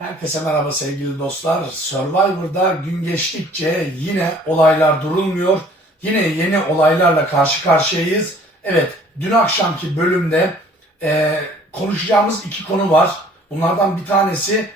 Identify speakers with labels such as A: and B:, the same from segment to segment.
A: Herkese merhaba sevgili dostlar. Survivor'da gün geçtikçe yine olaylar durulmuyor. Yine yeni olaylarla karşı karşıyayız. Evet, dün akşamki bölümde e, konuşacağımız iki konu var. Bunlardan bir tanesi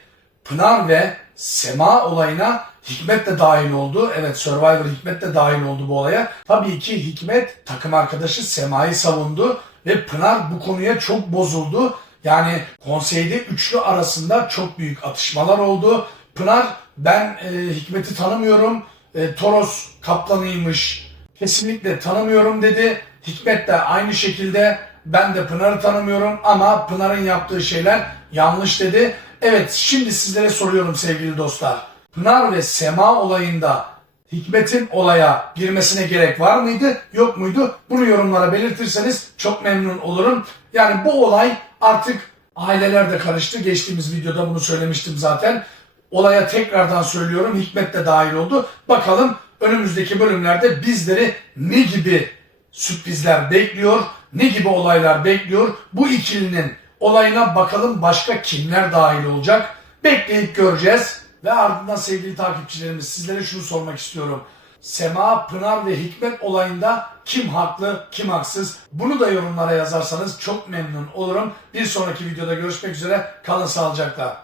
A: Pınar ve Sema olayına Hikmet de dahil oldu. Evet Survivor Hikmet de dahil oldu bu olaya. Tabii ki Hikmet takım arkadaşı Sema'yı savundu ve Pınar bu konuya çok bozuldu. Yani konseyde üçlü arasında çok büyük atışmalar oldu. Pınar ben e, Hikmet'i tanımıyorum. E, Toros kaplanıymış. Kesinlikle tanımıyorum dedi. Hikmet de aynı şekilde ben de Pınar'ı tanımıyorum ama Pınar'ın yaptığı şeyler yanlış dedi. Evet şimdi sizlere soruyorum sevgili dostlar. Pınar ve Sema olayında Hikmet'in olaya girmesine gerek var mıydı, yok muydu? Bunu yorumlara belirtirseniz çok memnun olurum. Yani bu olay artık aileler de karıştı. Geçtiğimiz videoda bunu söylemiştim zaten. Olaya tekrardan söylüyorum. Hikmet de dahil oldu. Bakalım önümüzdeki bölümlerde bizleri ne gibi sürprizler bekliyor, ne gibi olaylar bekliyor. Bu ikilinin olayına bakalım başka kimler dahil olacak. Bekleyip göreceğiz. Ve ardından sevgili takipçilerimiz sizlere şunu sormak istiyorum. Sema, Pınar ve Hikmet olayında kim haklı, kim haksız? Bunu da yorumlara yazarsanız çok memnun olurum. Bir sonraki videoda görüşmek üzere. Kalın sağlıcakla.